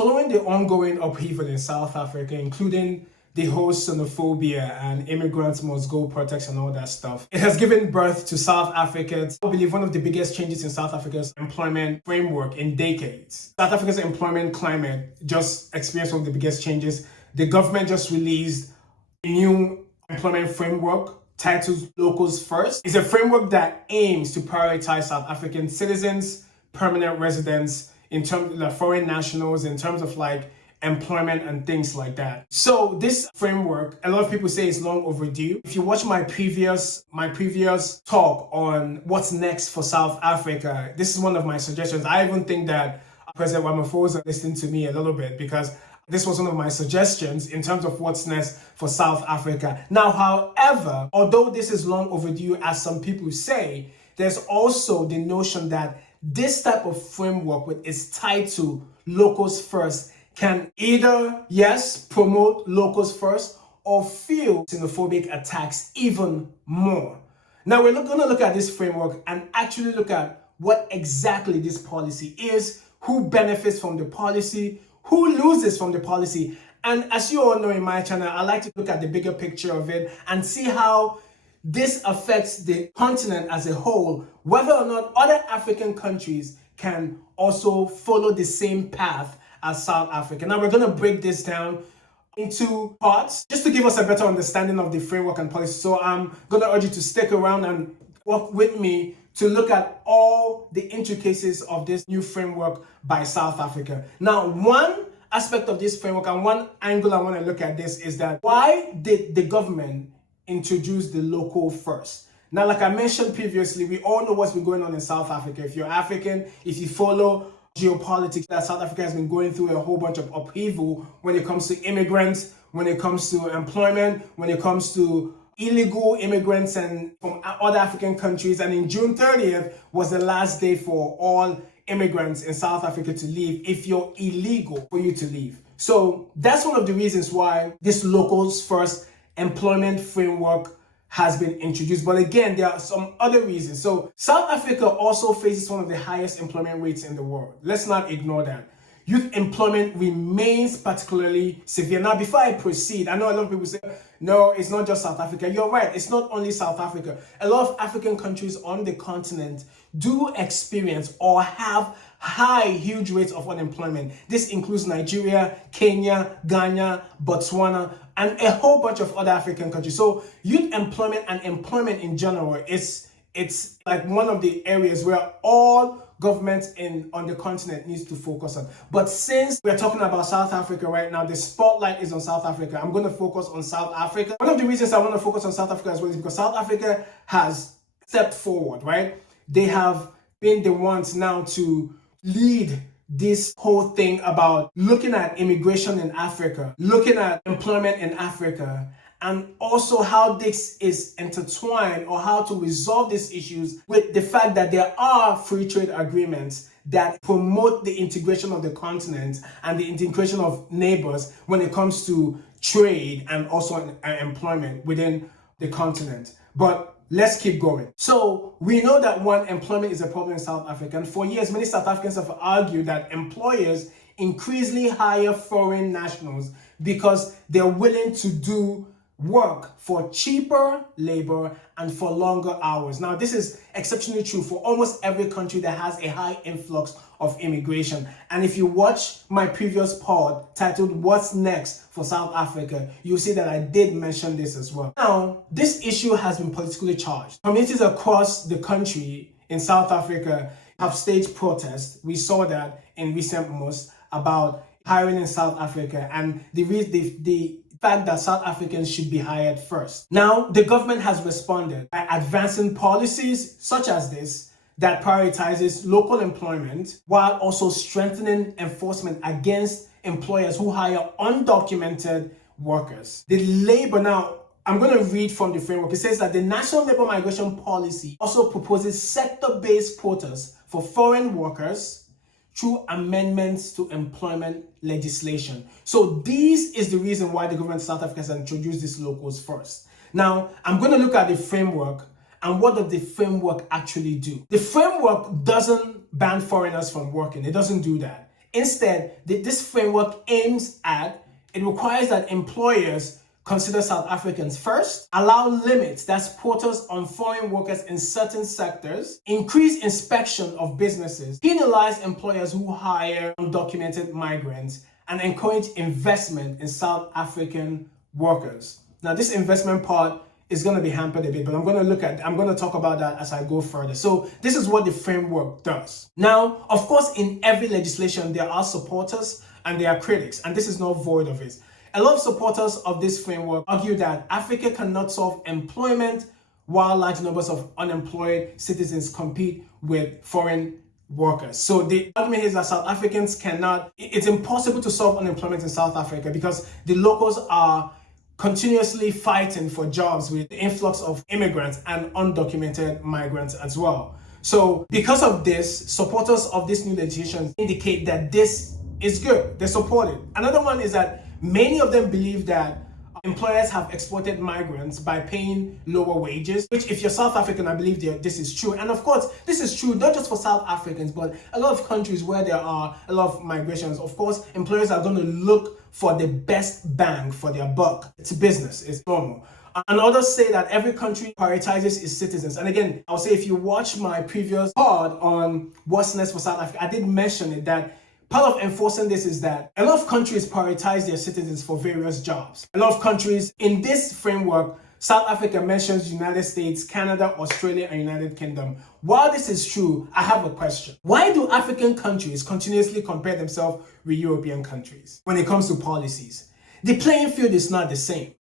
Following the ongoing upheaval in South Africa, including the whole xenophobia and immigrants must go protest and all that stuff, it has given birth to South Africa, I believe, one of the biggest changes in South Africa's employment framework in decades. South Africa's employment climate just experienced one of the biggest changes. The government just released a new employment framework titled Locals First. It's a framework that aims to prioritize South African citizens, permanent residents, in terms of like foreign nationals, in terms of like employment and things like that. So this framework, a lot of people say it's long overdue. If you watch my previous talk on what's next for South Africa, this is one of my suggestions. I even think that President Ramaphosa listened to me a little bit, because this was one of my suggestions in terms of what's next for South Africa. Now, however, although this is long overdue, as some people say, there's also the notion that this type of framework, with its title Locals First, can either, yes, promote locals first, or fuel xenophobic attacks even more. Now, we're going to look at this framework and actually look at what exactly this policy is, who benefits from the policy, who loses from the policy. And as you all know, in my channel, I like to look at the bigger picture of it and see how this affects the continent as a whole, whether or not other African countries can also follow the same path as South Africa. Now, we're going to break this down into parts just to give us a better understanding of the framework and policy. So I'm going to urge you to stick around and work with me to look at all the intricacies of this new framework by South Africa. Now, one aspect of this framework and one angle I want to look at this is that, why did the government introduce the local first? Now, like I mentioned previously, we all know what's been going on in South Africa. If you're African, if you follow geopolitics, that South Africa has been going through a whole bunch of upheaval when it comes to immigrants, when it comes to employment, when it comes to illegal immigrants and from other African countries. And in June 30th was the last day for all immigrants in South Africa to leave, if you're illegal, for you to leave. So that's one of the reasons why this Locals First employment framework has been introduced. But again, there are some other reasons. So South Africa also faces one of the highest employment rates in the world. Let's not ignore that. Youth employment remains particularly severe. Now, before I proceed, I know a lot of people say, no, it's not just South Africa. You're right, it's not only South Africa. A lot of African countries on the continent do experience or have huge rates of unemployment. This includes Nigeria, Kenya, Ghana, Botswana, and a whole bunch of other African countries. So youth employment and employment in general, it's like one of the areas where all governments on the continent needs to focus on. But since we're talking about South Africa right now, the spotlight is on South Africa. I'm going to focus on South Africa. One of the reasons I want to focus on South Africa as well is because South Africa has stepped forward, right? They have been the ones now to lead this whole thing about looking at immigration in Africa, looking at employment in Africa, and also how this is intertwined, or how to resolve these issues with the fact that there are free trade agreements that promote the integration of the continent and the integration of neighbors when it comes to trade and also employment within the continent. But let's keep going. So we know that, one, employment is a problem in South Africa. And for years, many South Africans have argued that employers increasingly hire foreign nationals because they're willing to do work for cheaper labor and for longer hours. Now, this is exceptionally true for almost every country that has a high influx of immigration. And if you watch my previous pod titled What's Next for South Africa, you'll see that I did mention this as well. Now, this issue has been politically charged. Communities across the country in South Africa have staged protests. We saw that in recent months about hiring in South Africa and the fact that South Africans should be hired first. Now, the government has responded by advancing policies such as this that prioritizes local employment while also strengthening enforcement against employers who hire undocumented workers. The labor, now, I'm going to read from the framework. It says that the National Labor Migration Policy also proposes sector-based quotas for foreign workers through amendments to employment legislation. So this is the reason why the government of South Africa has introduced these Locals First. Now, I'm going to look at the framework and what does the framework actually do. The framework doesn't ban foreigners from working. It doesn't do that. Instead, this framework it requires that employers consider South Africans first, allow limits, that's quotas on foreign workers in certain sectors, increase inspection of businesses, penalize employers who hire undocumented migrants, and encourage investment in South African workers. Now, this investment part is going to be hampered a bit, but I'm going to talk about that as I go further. So this is what the framework does. Now, of course, in every legislation, there are supporters and there are critics, and this is not void of it. A lot of supporters of this framework argue that Africa cannot solve employment while large numbers of unemployed citizens compete with foreign workers. So the argument is that South Africans it's impossible to solve unemployment in South Africa because the locals are continuously fighting for jobs with the influx of immigrants and undocumented migrants as well. So because of this, supporters of this new legislation indicate that this is good. They support it. Another one is that many of them believe that employers have exploited migrants by paying lower wages, which if you're South African, I believe this is true. And of course, this is true not just for South Africans, but a lot of countries where there are a lot of migrations. Of course, employers are going to look for the best bang for their buck. It's business, it's normal. And others say that every country prioritizes its citizens. And again, I'll say if you watch my previous pod on what's next for South Africa, I did mention it that part of enforcing this is that a lot of countries prioritize their citizens for various jobs. A lot of countries in this framework, South Africa mentions United States, Canada, Australia, and United Kingdom. While this is true, I have a question. Why do African countries continuously compare themselves with European countries when it comes to policies? The playing field is not the same.